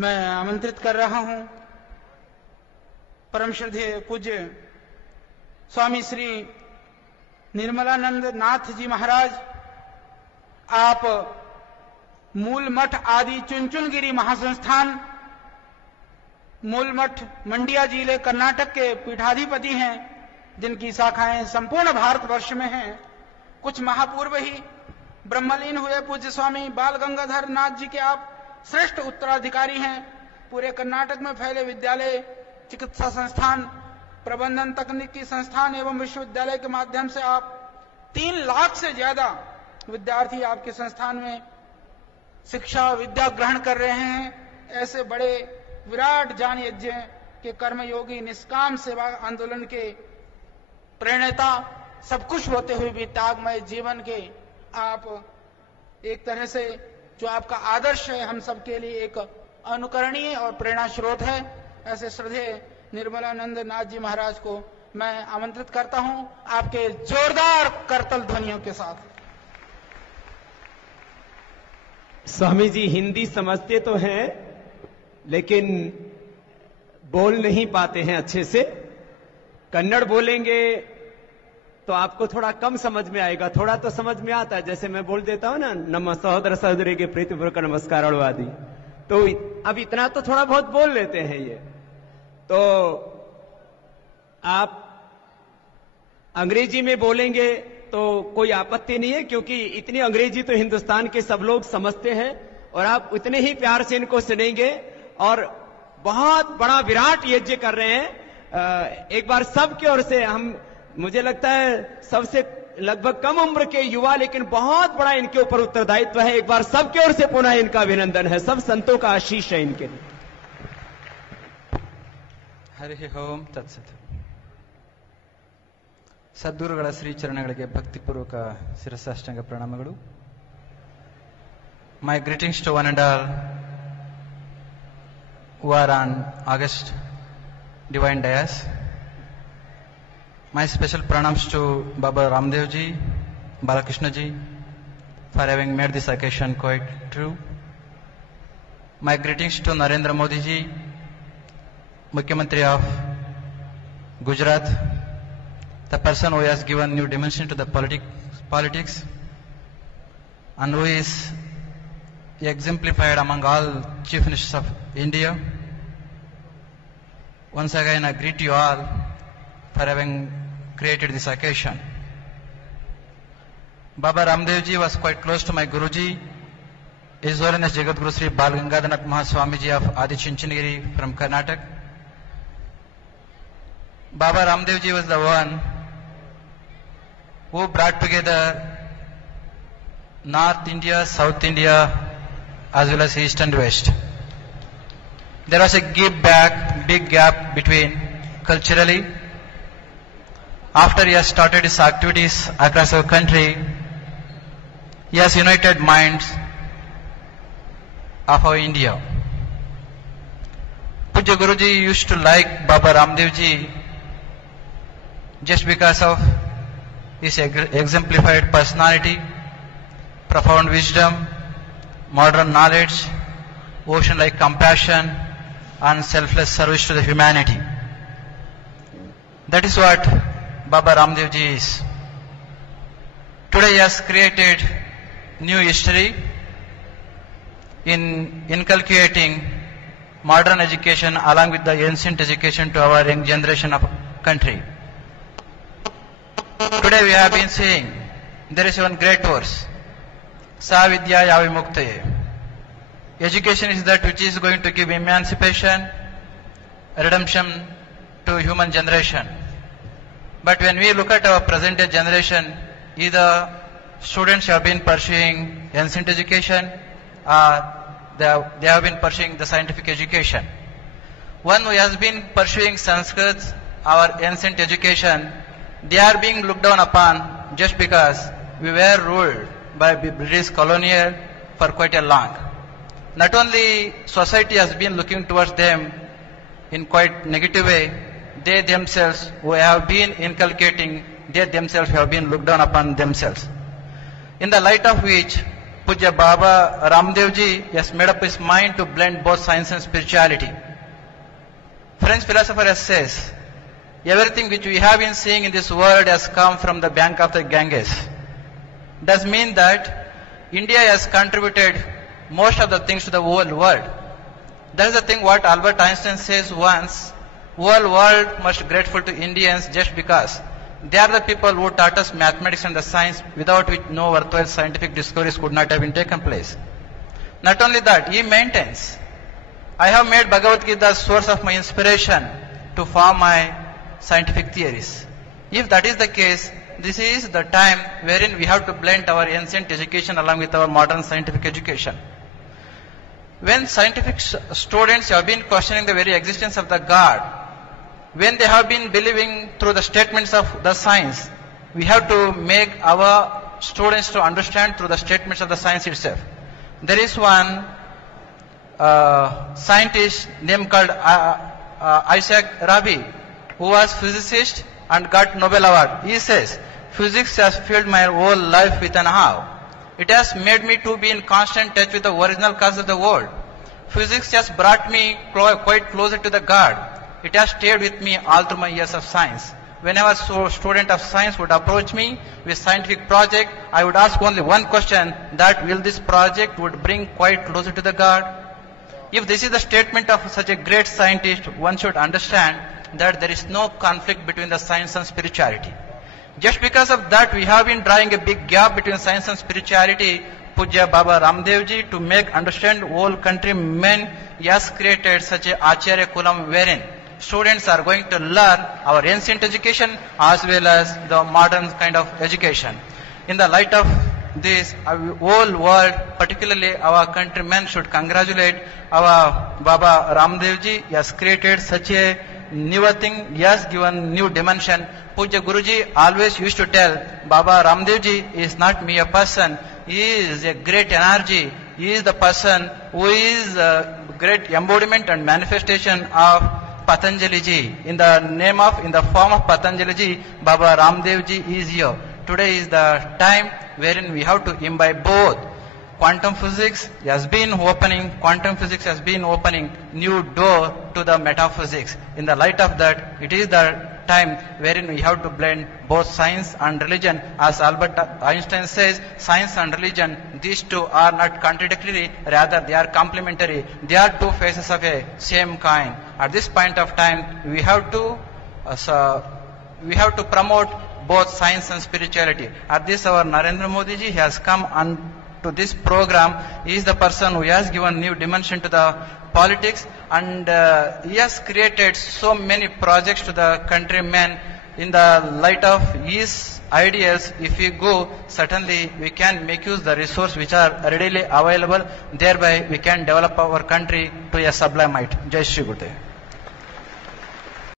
मैं आमंत्रित कर रहा हूं परम श्रद्धेय पूज्य स्वामी श्री निर्मलानंद नाथ जी महाराज। आप मूल मठ आदि चुनचुनगिरी महासंस्थान मूल मठ मंडिया जिले कर्नाटक के पीठाधिपति हैं, जिनकी शाखाएं संपूर्ण भारतवर्ष में हैं। कुछ माह पूर्व ही ब्रह्मलीन हुए पूज्य स्वामी बाल गंगाधर नाथ जी के आप श्रेष्ठ उत्तराधिकारी हैं। पूरे कर्नाटक में फैले विद्यालय, चिकित्सा संस्थान, प्रबंधन तकनीकी संस्थान एवं विश्वविद्यालय के माध्यम से आप 3 लाख से ज्यादा विद्यार्थी आपके संस्थान में शिक्षा विद्या ग्रहण कर रहे हैं। ऐसे बड़े विराट ज्ञान यज्ञ के कर्मयोगी निष्काम सेवा आंदोलन के प्रणेता, सब कुछ होते हुए भी त्यागमय जीवन के आप एक तरह से जो आपका आदर्श है हम सबके लिए एक अनुकरणीय और प्रेरणा स्रोत है। ऐसे श्रद्धेय निर्मलानंद नाथ जी महाराज को मैं आमंत्रित करता हूं आपके जोरदार करतल ध्वनियों के साथ। स्वामी जी हिंदी समझते तो हैं लेकिन बोल नहीं पाते हैं अच्छे से। कन्नड़ बोलेंगे तो आपको थोड़ा कम समझ में आएगा, थोड़ा तो समझ में आता है। जैसे मैं बोल देता हूं ना, नम सहोदर सहोदरी के प्रीतिपूर्वक नमस्कार आदि, तो अब इतना तो थोड़ा बहुत बोल लेते हैं ये। तो आप अंग्रेजी में बोलेंगे तो कोई आपत्ति नहीं है, क्योंकि इतनी अंग्रेजी तो हिंदुस्तान के सब लोग समझते हैं और आप उतने ही प्यार से इनको सुनेंगे। और बहुत बड़ा विराट यज्ञ कर रहे हैं। एक बार सबकी ओर से मुझे लगता है सबसे लगभग कम उम्र के युवा, लेकिन बहुत बड़ा इनके ऊपर उत्तरदायित्व है। एक बार सबकी ओर से पुनः इनका अभिनंदन है, सब संतों का आशीष है इनके लिए। हरि ओम तत्सत। ಸದ್ಗುರುಗಳ ಶ್ರೀಚರಣಗಳಿಗೆ ಭಕ್ತಿಪೂರ್ವಕ ಶಿರಸಾಷ್ಟಾಂಗ ಪ್ರಣಾಮಗಳು. My greetings to one and all who are on August Divine Dais. My special pranams to Baba Ramdev ji, Balakrishna ji for having made this occasion quite true. My greetings to Narendra Modi ji, Mukhyamantri of Gujarat, the person who has given new dimension to the politics and who is exemplified among all chief ministers of India. Once again I greet you all for having created this occasion. Baba Ramdev ji was quite close to my Guruji, His Holiness Jagadguru Sri Bal Gangadhar Nath Mahaswami ji of Adi Chunchanagiri from Karnataka. Baba Ramdev ji was the one who brought together North India, South India, as well as East and West. There was a big gap between culturally. After he has started his activities across our country, he has united minds of our India. Pujya Guruji used to like Baba Ramdev ji just because of his exemplified personality, profound wisdom, modern knowledge, ocean-like compassion, and selfless service to the humanity. That is what Baba Ramdev ji is. Today he has created new history in inculcating modern education along with the ancient education to our young generation of country. Today we have been seeing there is one great verse, Sa Vidya Yavimuktaye. Education is that which is going to give emancipation, redemption to human generation. But when we look at our present day generation, either students have been pursuing ancient education or they have been pursuing the scientific education. One who has been pursuing Sanskrit or ancient education, they are being looked down upon just because we were ruled by British colonial for quite a long. Not only society has been looking towards them in quite negative way, they themselves who have been inculcating, they themselves have been looked down upon themselves. In the light of which Puja Baba Ramdev ji has made up his mind to blend both science and spirituality. French philosopher says, everything which we have been seeing in this world has come from the bank of the Ganges. Does mean that India has contributed most of the things to the whole world. That is the thing what Albert Einstein says once, whole world must be grateful to Indians just because they are the people who taught us mathematics and the science, without which no worthwhile scientific discoveries could not have been taken place. Not only that, he maintains, I have made Bhagavad Gita the source of my inspiration to form my scientific theories. If that is the case, this is the time wherein we have to blend our ancient education along with our modern scientific education. When scientific students have been questioning the very existence of the God, when they have been believing through the statements of the science, we have to make our students to understand through the statements of the science itself. There is one scientist named called Isaac Rabi, who was physicist and got Nobel Award. He says, physics has filled my whole life with an awe. It has made me to be in constant touch with the original cause of the world. Physics has brought me quite closer to the God. It has stayed with me all through my years of science. Whenever a student of science would approach me with scientific project, I would ask only one question, that will this project would bring quite closer to the God? If this is the statement of such a great scientist, one should understand that there is no conflict between the science and spirituality. Just because of that, we have been drawing a big gap between science and spirituality. Puja Baba Ramdev ji, to make understand whole countrymen, he has created such a Acharya Kulam wherein students are going to learn our ancient education as well as the modern kind of education. In the light of this, our whole world, particularly our countrymen, should congratulate our Baba Ramdev ji. He has created such a new thing. He has given new dimension. Puja Guruji always used to tell, Baba Ramdev ji is not me a person. He is a great energy. He is the person who is a great embodiment and manifestation of Patanjali ji. In the form of Patanjali ji, Baba Ramdev ji is here. Today is the time wherein we have to imbibe both. Quantum physics has been opening new door to the metaphysics. In the light of that, it is the time wherein we have to blend both science and religion. As Albert Einstein says, science and religion, these two are not contradictory, rather they are complementary. They are two faces of a same coin. At this point of time, we have to promote both science and spirituality. At this, our Narendra Modi ji has come on to this program. He is the person who has given new dimension to the politics, and he has created so many projects to the countrymen. In the light of his ideas, if we go, certainly we can make use the resources which are readily available. Thereby we can develop our country to a sublime height. Jai Shri Gurudev.